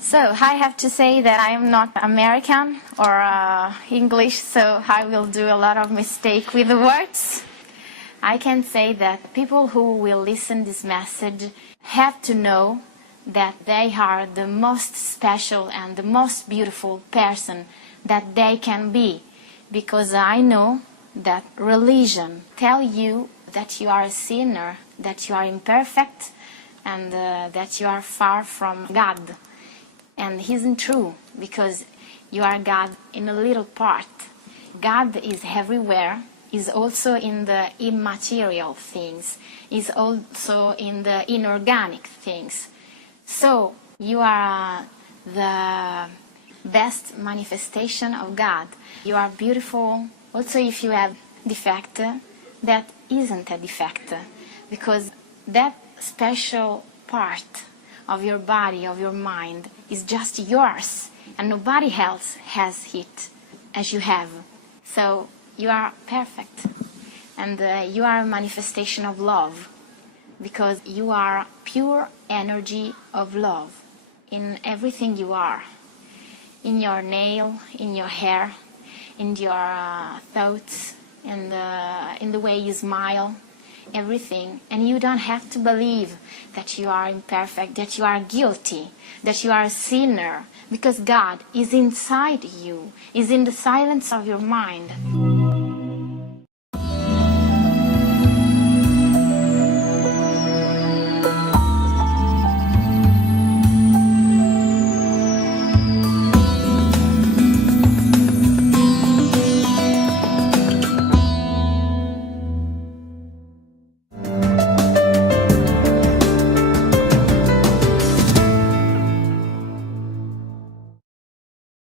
So I have to say that I am not American or English, so I will do a lot of mistake with the words. I can say that people who will listen this message have to know that they are the most special and the most beautiful person that they can be, because I know that religion tell you that you are a sinner, that you are imperfect, and that you are far from God. And it isn't true, because you are God in a little part. God is everywhere, is also in the immaterial things, is also in the inorganic things. So you are the best manifestation of God. You are beautiful, also if you have defect, that isn't a defect, because that special part of your body, of your mind, is just yours, and nobody else has it as you have. So you are perfect, and you are a manifestation of love, because you are pure energy of love in everything you are, in your nail, in your hair, in your thoughts, and in the way you smile, everything. And you don't have to believe that you are imperfect, that you are guilty, that you are a sinner, because God is inside you, is in the silence of your mind.